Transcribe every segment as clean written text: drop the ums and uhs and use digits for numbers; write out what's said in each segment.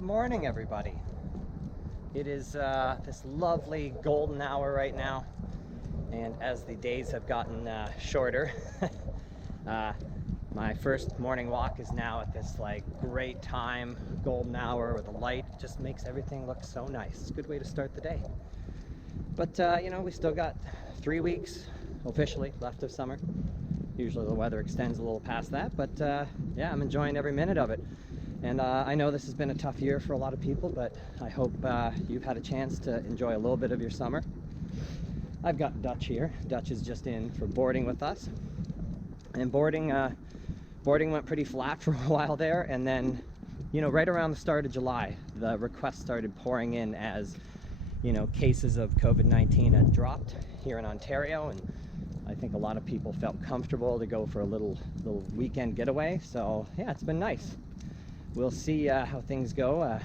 Good morning, everybody. It is this lovely golden hour right now, and as the days have gotten shorter, my first morning walk is now at this like great time, golden hour, where the light just makes everything look so nice. It's a good way to start the day. But you know, we still got 3 weeks officially left of summer. Usually the weather extends a little past that, but yeah, I'm enjoying every minute of it. And I know this has been a tough year for a lot of people, but I hope you've had a chance to enjoy a little bit of your summer. I've got Dutch here. Dutch is just in for boarding with us. And boarding went pretty flat for a while there, and then, you know, right around the start of July, the requests started pouring in as, you know, cases of COVID-19 had dropped here in Ontario, and I think a lot of people felt comfortable to go for a little weekend getaway. So yeah, it's been nice. We'll see how things go.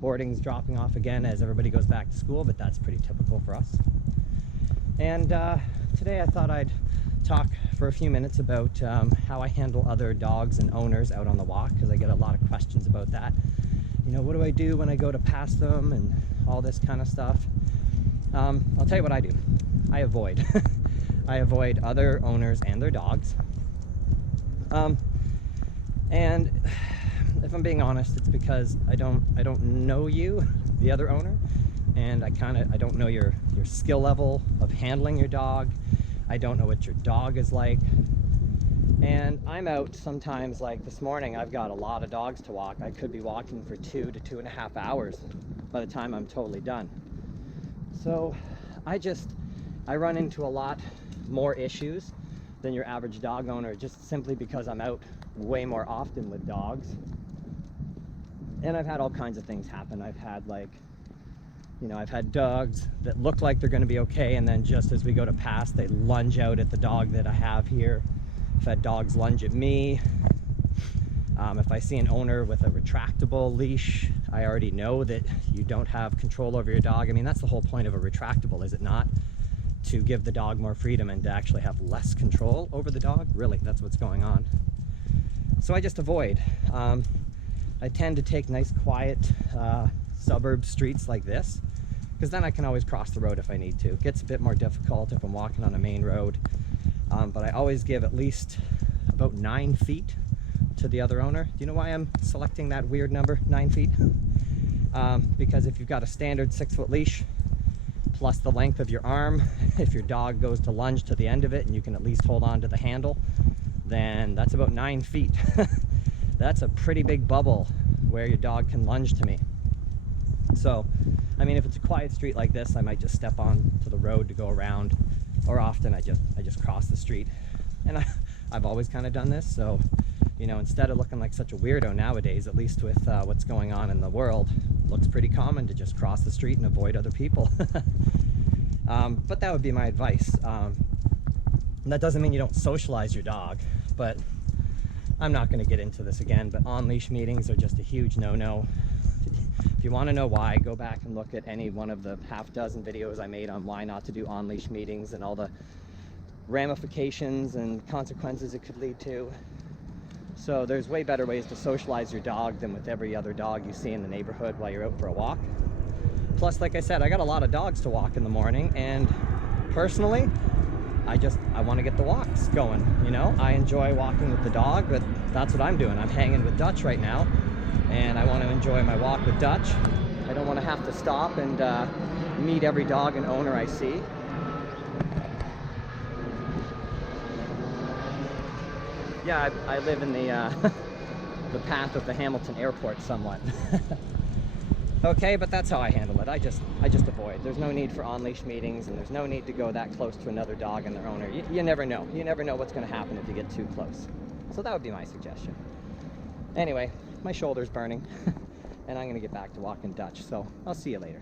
Boarding's dropping off again as everybody goes back to school, but that's pretty typical for us. And today I thought I'd talk for a few minutes about how I handle other dogs and owners out on the walk, because I get a lot of questions about that. You know, what do I do when I go to pass them and all this kind of stuff? I'll tell you what I do. I avoid. I avoid other owners and their dogs. And if I'm being honest, it's because I don't know you, the other owner, and I don't know your skill level of handling your dog. I don't know what your dog is like. And I'm out sometimes, like this morning, I've got a lot of dogs to walk. I could be walking for 2 to 2.5 hours by the time I'm totally done. So I run into a lot more issues than your average dog owner, just simply because I'm out way more often with dogs. And I've had all kinds of things happen. I've had, like, you know, I've had dogs that look like they're going to be okay, and then just as we go to pass, they lunge out at the dog that I have here. I've had dogs lunge at me. If I see an owner with a retractable leash, I already know that you don't have control over your dog. I mean, that's the whole point of a retractable, is it not? To give the dog more freedom and to actually have less control over the dog. Really, that's what's going on. So I just avoid. I tend to take nice, quiet suburb streets like this, because then I can always cross the road if I need to. It gets a bit more difficult if I'm walking on a main road, but I always give at least about 9 feet to the other owner. Do you know why I'm selecting that weird number, 9 feet? Because if you've got a standard 6-foot leash, plus the length of your arm, if your dog goes to lunge to the end of it and you can at least hold on to the handle, then that's about 9 feet. That's a pretty big bubble where your dog can lunge to me. So, I mean, if it's a quiet street like this, I might just step on to the road to go around, or often I just cross the street. And I've always kind of done this, so, you know, instead of looking like such a weirdo nowadays, at least with what's going on in the world, it looks pretty common to just cross the street and avoid other people. But that would be my advice. That doesn't mean you don't socialize your dog, but I'm not going to get into this again, but on-leash meetings are just a huge no-no. If you want to know why, go back and look at any one of the half-dozen videos I made on why not to do on-leash meetings and all the ramifications and consequences it could lead to. So there's way better ways to socialize your dog than with every other dog you see in the neighborhood while you're out for a walk. Plus, like I said, I got a lot of dogs to walk in the morning, and personally, I want to get the walks going, you know? I enjoy walking with the dog, but that's what I'm doing. I'm hanging with Dutch right now, and I want to enjoy my walk with Dutch. I don't want to have to stop and meet every dog and owner I see. Yeah, I live in the the path of the Hamilton Airport somewhat. Okay, but that's how I handle it. I just avoid. There's no need for on-leash meetings, and there's no need to go that close to another dog and their owner. You never know. You never know what's going to happen if you get too close. So that would be my suggestion. Anyway, my shoulder's burning, and I'm going to get back to walking Dutch, so I'll see you later.